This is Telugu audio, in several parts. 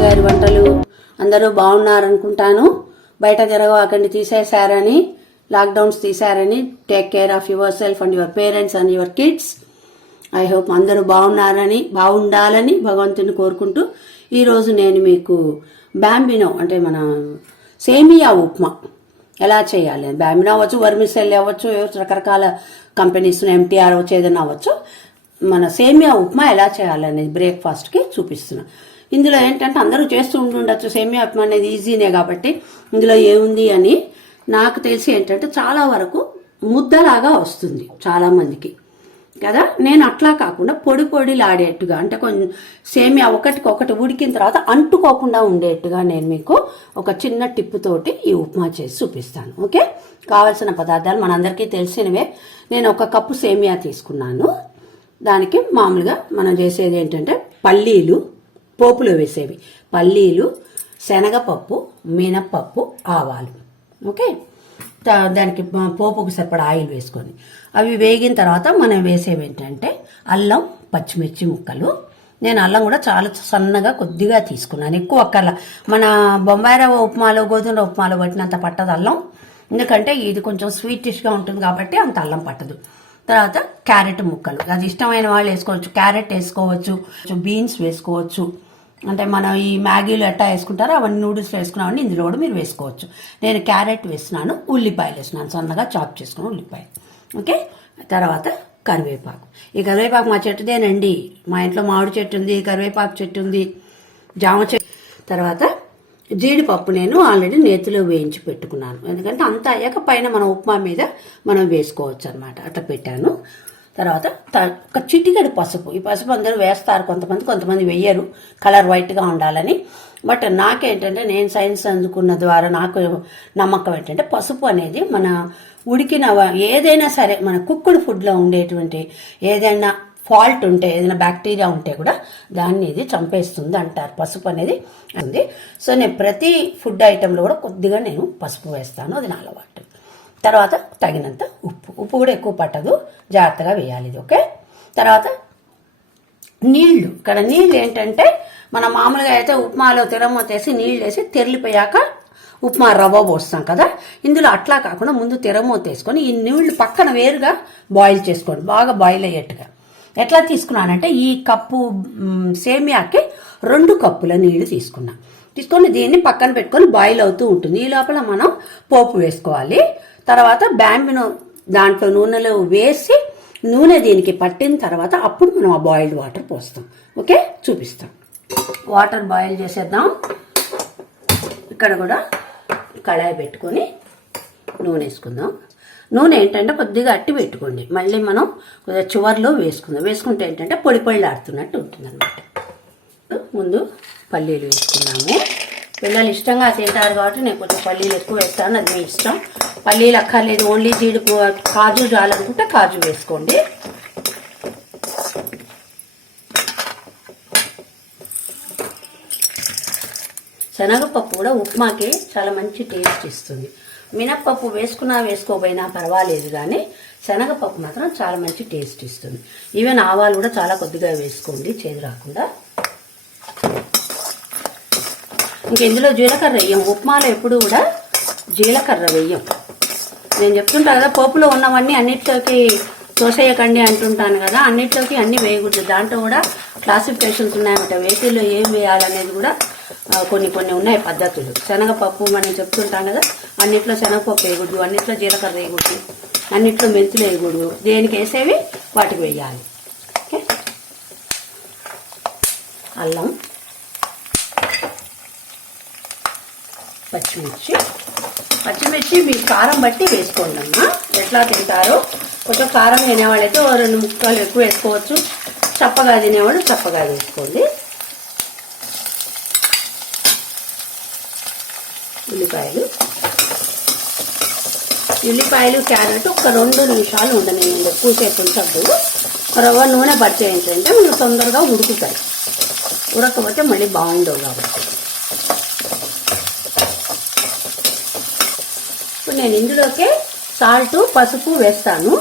గారి వంటలు అందరూ బాగున్నారనుకుంటాను. బయట తిరగవాకండి, తీసేశారని, లాక్డౌన్స్ తీశారని. Take care of yourself and your parents and your kids. I hope అందరూ బాగుండాలని భగవంతుని కోరుకుంటూ ఈరోజు నేను మీకు బాంబినో అంటే మన సేమియా ఉప్మా ఎలా చేయాలి, బాంబినో అవ్వచ్చు, వర్మిసెల్లి అవ్వచ్చు, రకరకాల కంపెనీస్ ఎంటీఆర్ అవ్వచ్చు, ఏదైనా అవ్వచ్చు, మన సేమియా ఉప్మా ఎలా చేయాలనేది బ్రేక్ఫాస్ట్కి చూపిస్తున్నా. ఇందులో ఏంటంటే అందరూ చేస్తూ ఉండొచ్చు, సేమియా ఉప్మా అనేది ఈజీనే కాబట్టి ఇందులో ఏముంది అని నాకు తెలిసి ఏంటంటే చాలా వరకు ముద్దలాగా వస్తుంది చాలా మందికి కదా. నేను అట్లా కాకుండా పొడిలాడేట్టుగా అంటే కొంచెం సేమియా ఒకటికొకటి ఉడికిన తర్వాత అంటుకోకుండా ఉండేట్టుగా నేను మీకు ఒక చిన్న టిప్పు తోటి ఈ ఉప్మా చేసి చూపిస్తాను. ఓకే, కావాల్సిన పదార్థాలు మనందరికీ తెలిసినవే. నేను 1 కప్పు సేమియా తీసుకున్నాను. దానికి మామూలుగా మనం చేసేది ఏంటంటే పల్లీలు, పోపులో వేసేవి పల్లీలు, శనగపప్పు, మినప్పప్పు, ఆవాలు. ఓకే, దానికి పోపుకు సరిపడా ఆయిల్ వేసుకొని అవి వేగిన తర్వాత మనం వేసేవి ఏంటంటే అల్లం, పచ్చిమిర్చి ముక్కలు. నేను అల్లం కూడా చాలా సన్నగా కొద్దిగా తీసుకున్నాను, ఎక్కువ అక్కర్లా. మన బొంబాయి రవ్వ ఉప్మాలో, గోధుమ రవ్వ ఉప్మాలో పట్టినంత పట్టదు అల్లం, ఎందుకంటే ఇది కొంచెం స్వీటిష్గా ఉంటుంది కాబట్టి అంత అల్లం పట్టదు. తర్వాత క్యారెట్ ముక్కలు, అది ఇష్టమైన వాళ్ళు వేసుకోవచ్చు. క్యారెట్ వేసుకోవచ్చు, బీన్స్ వేసుకోవచ్చు. అంటే మనం ఈ మ్యాగీలో ఎట్టా వేసుకుంటారో అవన్నీ నూడిల్స్లో వేసుకున్నామని ఇందులో కూడా మీరు వేసుకోవచ్చు. నేను క్యారెట్ వేస్తున్నాను, ఉల్లిపాయలు వేస్తున్నాను, సన్నగా చాప్ చేసుకున్న ఉల్లిపాయలు. ఓకే, తర్వాత కరివేపాకు. ఈ కరివేపాకు మా చెట్టుదేనండి, మా ఇంట్లో మామిడి చెట్టు ఉంది, కరివేపాకు చెట్టు ఉంది, జామ చెట్టు. తర్వాత జీడిపప్పు నేను ఆల్రెడీ నేతిలో వేయించి పెట్టుకున్నాను, ఎందుకంటే అంతా అయ్యాక పైన మన ఉప్మా మీద మనం వేసుకోవచ్చు అనమాట. అట్లా పెట్టాను. తర్వాత ఒక చిటికెడు పసుపు. ఈ పసుపు అందరూ వేస్తారు, కొంతమంది వెయ్యరు, కలర్ వైట్గా ఉండాలని. బట్ నాకేంటంటే నేను సైన్స్ అందుకున్న ద్వారా నాకు నమ్మకం ఏంటంటే పసుపు అనేది మన ఉడికిన ఏదైనా సరే మన కుక్కుడు ఫుడ్లో ఉండేటువంటి ఏదైనా ఫాల్ట్ ఉంటే, ఏదైనా బ్యాక్టీరియా ఉంటే కూడా దాన్ని ఇది చంపేస్తుంది అంటారు పసుపు అనేది ఉంది. సో నేను ప్రతి ఫుడ్ ఐటెంలో కూడా కొద్దిగా నేను పసుపు వేస్తాను, అది నా అలవాటు. తర్వాత తగినంత ఉప్పు కూడా ఎక్కువ పట్టదు, జాగ్రత్తగా వేయాలి ఇది. ఓకే, తర్వాత నీళ్లు. ఇక్కడ నీళ్ళు ఏంటంటే మనం మామూలుగా అయితే ఉప్మాలో తిరమూతేసి నీళ్ళు వేసి తెరిలిపోయాక ఉప్మా రవ్వ పోస్తాం కదా, ఇందులో అట్లా కాకుండా ముందు తిరమూత వేసుకొని ఈ నీళ్లు పక్కన వేరుగా బాయిల్ చేసుకోండి, బాగా బాయిల్ అయ్యేట్టుగా. ఎట్లా తీసుకున్నానంటే ఈ కప్పు సేమియాకి 2 కప్పుల నీళ్లు తీసుకొని దీన్ని పక్కన పెట్టుకొని బాయిల్ అవుతూ ఉంటుంది. ఈ లోపల మనం పోపు వేసుకోవాలి. తర్వాత బాంబినో దాంట్లో నూనెలో వేసి నూనె దీనికి పట్టిన తర్వాత అప్పుడు మనం ఆ బాయిల్డ్ వాటర్ పోస్తాం. ఓకే, చూపిస్తాం. వాటర్ బాయిల్ చేసేద్దాం. ఇక్కడ కూడా కళాయి పెట్టుకొని నూనె వేసుకుందాం. నూనె ఏంటంటే కొద్దిగా అట్టి పెట్టుకోండి, మళ్ళీ మనం కొద్దిగా చివర్లో వేసుకుంటే ఏంటంటే పొడిలాడుతున్నట్టు ఉంటుంది అనమాట. ముందు పల్లీలు వేసుకున్నాము. పిల్లలు ఇష్టంగా తింటారు కాబట్టి నేను కొంచెం పల్లీలు ఎక్కువ వేస్తాను, అది మీ ఇష్టం. పల్లీలు అక్కర్లేదు, ఓన్లీ కాజు చాలనుకుంటే కాజు వేసుకోండి. శనగపప్పు కూడా ఉప్మాకి చాలా మంచి టేస్ట్ ఇస్తుంది. మినప్పప్పు వేసుకోపోయినా పర్వాలేదు, కానీ శనగపప్పు మాత్రం చాలా మంచి టేస్ట్ ఇస్తుంది. ఈవెన్ ఆవాలు కూడా చాలా కొద్దిగా వేసుకోండి, చేదు రాకుండా. ఇంక ఇందులో జీలకర్ర వేయం, ఉప్మాలో ఎప్పుడు కూడా జీలకర్ర వేయం. నేను చెప్తుంటా కదా, పోపులో ఉన్నవన్నీ అన్నిట్లోకి తోసేయకండి అంటుంటాను కదా, అన్నిట్లోకి అన్ని వేయకూడదు. దాంట్లో కూడా క్లాసిఫికేషన్స్ ఉన్నాయన్నమాట, వేటిల్లో ఏం వేయాలనేది కూడా కొన్ని ఉన్నాయి పద్ధతులు. శనగపప్పు మనం చెప్తుంటాం కదా, అన్నిట్లో శనగపప్పు వేయకూడదు, అన్నిట్లో జీలకర్ర వేయకూడదు, అన్నిట్లో మెంతులు వేయకూడదు. దేనికి వేసేవి వాటికి వేయాలి. ఓకే, అల్లం, పచ్చిమిర్చి మీ కారం బట్టి వేసుకోండి అమ్మా, ఎట్లా తింటారో. కొంచెం కారం తినేవాళ్ళైతే 2 ముక్కలు ఎక్కువ వేసుకోవచ్చు, చప్పగా తినేవాళ్ళు చప్పగా వేసుకోండి. ఉల్లిపాయలు క్యారెట్ ఒక 2 నిమిషాలు ఉండనివ్వండి, ఎక్కువసేపు ఉంచద్దు. రవ్వ నూనె పట్టేంటంటే మనకు తొందరగా ఉడుకుతాయి, ఉడకపోతే మళ్ళీ బాగుండవు కాబట్టి. ఇప్పుడు నేను ఇందులోకే సాల్ట్, పసుపు వేస్తాను.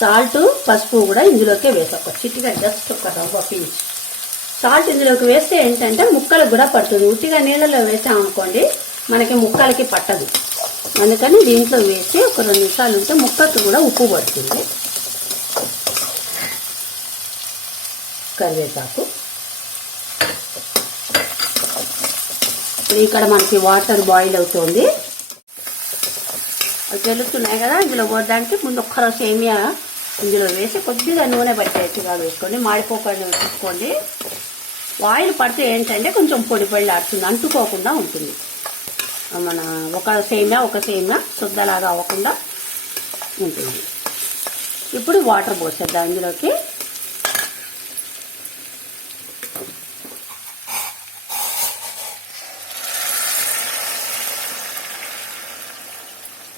సాల్ట్, పసుపు కూడా ఇందులోకే వేసాం, ఒక చిటిగా జస్ట్ ఒక రవ్వ పించ్. సాల్ట్ ఇందులోకి వేస్తే ఏంటంటే ముక్కలకు కూడా పడుతుంది. ఉట్టిగా నీళ్ళలో వేసామనుకోండి మనకి ముక్కలకి పట్టదు. అందుకని దీంట్లో వేసి ఒక 2 నిమిషాలు ఉంటే ముక్కకి కూడా ఉప్పు పడుతుంది. కరివేపాకు, ఇక్కడ మనకి వాటర్ బాయిల్ అవుతుంది. అవి తెలుస్తున్నాయి కదా, ఇందులో పోయడానికి ముందు ఒక్కరో సేమియా ఇందులో వేసి కొద్దిగా నూనె పట్టేట్టుగా వేసుకోండి, మాడిపోకుండా వేసుకోండి. ఆయిల్ పడితే ఏంటంటే కొంచెం పొడి ఆడుతుంది, అంటుకోకుండా ఉంటుంది. మన ఒక సేమియా శుద్ధలాగా అవ్వకుండా ఉంటుంది. ఇప్పుడు వాటర్ పోసేద్దాం ఇందులోకి.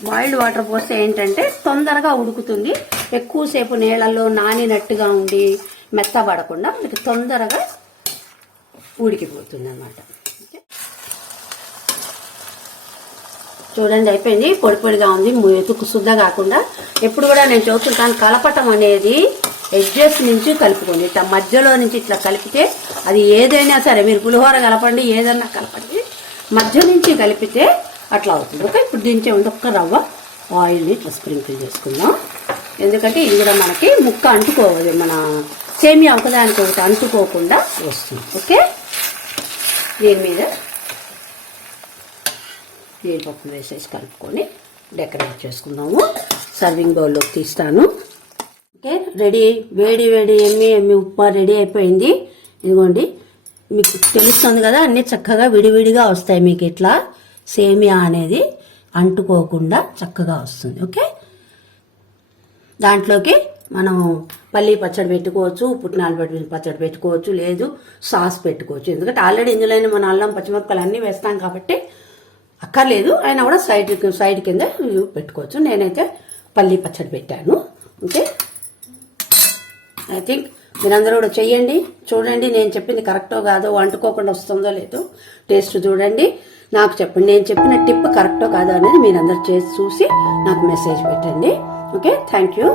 బాయిల్డ్ వాటర్ పోస్తే ఏంటంటే తొందరగా ఉడుకుతుంది. ఎక్కువసేపు నీళ్ళల్లో నానినట్టుగా ఉండి మెత్తబడకుండా మనకి తొందరగా ఉడికిపోతుంది అన్నమాట. చూడండి అయిపోయింది, పొడి పొడిగా ఉంది, ఎతుకు శుద్ధ కాకుండా. ఎప్పుడు కూడా నేను చూస్తుంటాను, కలపటం అనేది ఎడ్జెస్ నుంచి కలుపుకోండి. ఇట్లా మధ్యలో నుంచి ఇట్లా కలిపితే అది ఏదైనా సరే, మీరు పులిహోర కలపండి, ఏదైనా కలపండి, మధ్య నుంచి కలిపితే అట్లా అవుతుంది. ఓకే, ఇప్పుడు దించే ఉండి ఒక్క రవ్వ ఆయిల్ని ఇట్లా స్ప్రింకిల్ చేసుకుందాం. ఎందుకంటే ఇది కూడా మనకి ముక్క అంటుకోవాలి, మన సేమియా ఒకదానికి ఒకటి అంటుకోకుండా వస్తుంది. ఓకే, దీని మీద జీడిపప్పు వేసేసి కలుపుకొని డెకరేట్ చేసుకుందాము. సర్వింగ్ బౌల్లోకి తీస్తాను. ఓకే, రెడీ, వేడి ఎమ్మి ఉప్మా రెడీ అయిపోయింది. ఇదిగోండి, మీకు తెలుస్తుంది కదా, అన్నీ చక్కగా విడివిడిగా వస్తాయి. మీకు ఇట్లా సేమియా అనేది అంటుకోకుండా చక్కగా వస్తుంది. ఓకే, దాంట్లోకి మనం పల్లీ పచ్చడి పెట్టుకోవచ్చు, పుట్నాలు పచ్చడి పెట్టుకోవచ్చు, లేదు సాస్ పెట్టుకోవచ్చు. ఎందుకంటే ఆల్రెడీ ఇందులోనే మన అల్లం పచ్చిమిరపకాయలు అన్నీ వేస్తాం కాబట్టి అక్కర్లేదు. అయినా కూడా సైడ్ కింద పెట్టుకోవచ్చు. నేనైతే పల్లీ పచ్చడి పెట్టాను. ఓకే, ఐ థింక్ మీరందరూ కూడా చెయ్యండి, చూడండి నేను చెప్పింది కరెక్టో కాదో, అంటుకోకుండా వస్తుందో లేదో టేస్ట్ చూడండి, నాకు చెప్పండి. నేను చెప్పిన టిప్ కరెక్టో కాదో అనేది మీరందరూ చేసి చూసి నాకు మెసేజ్ పెట్టండి. Okay, thank you.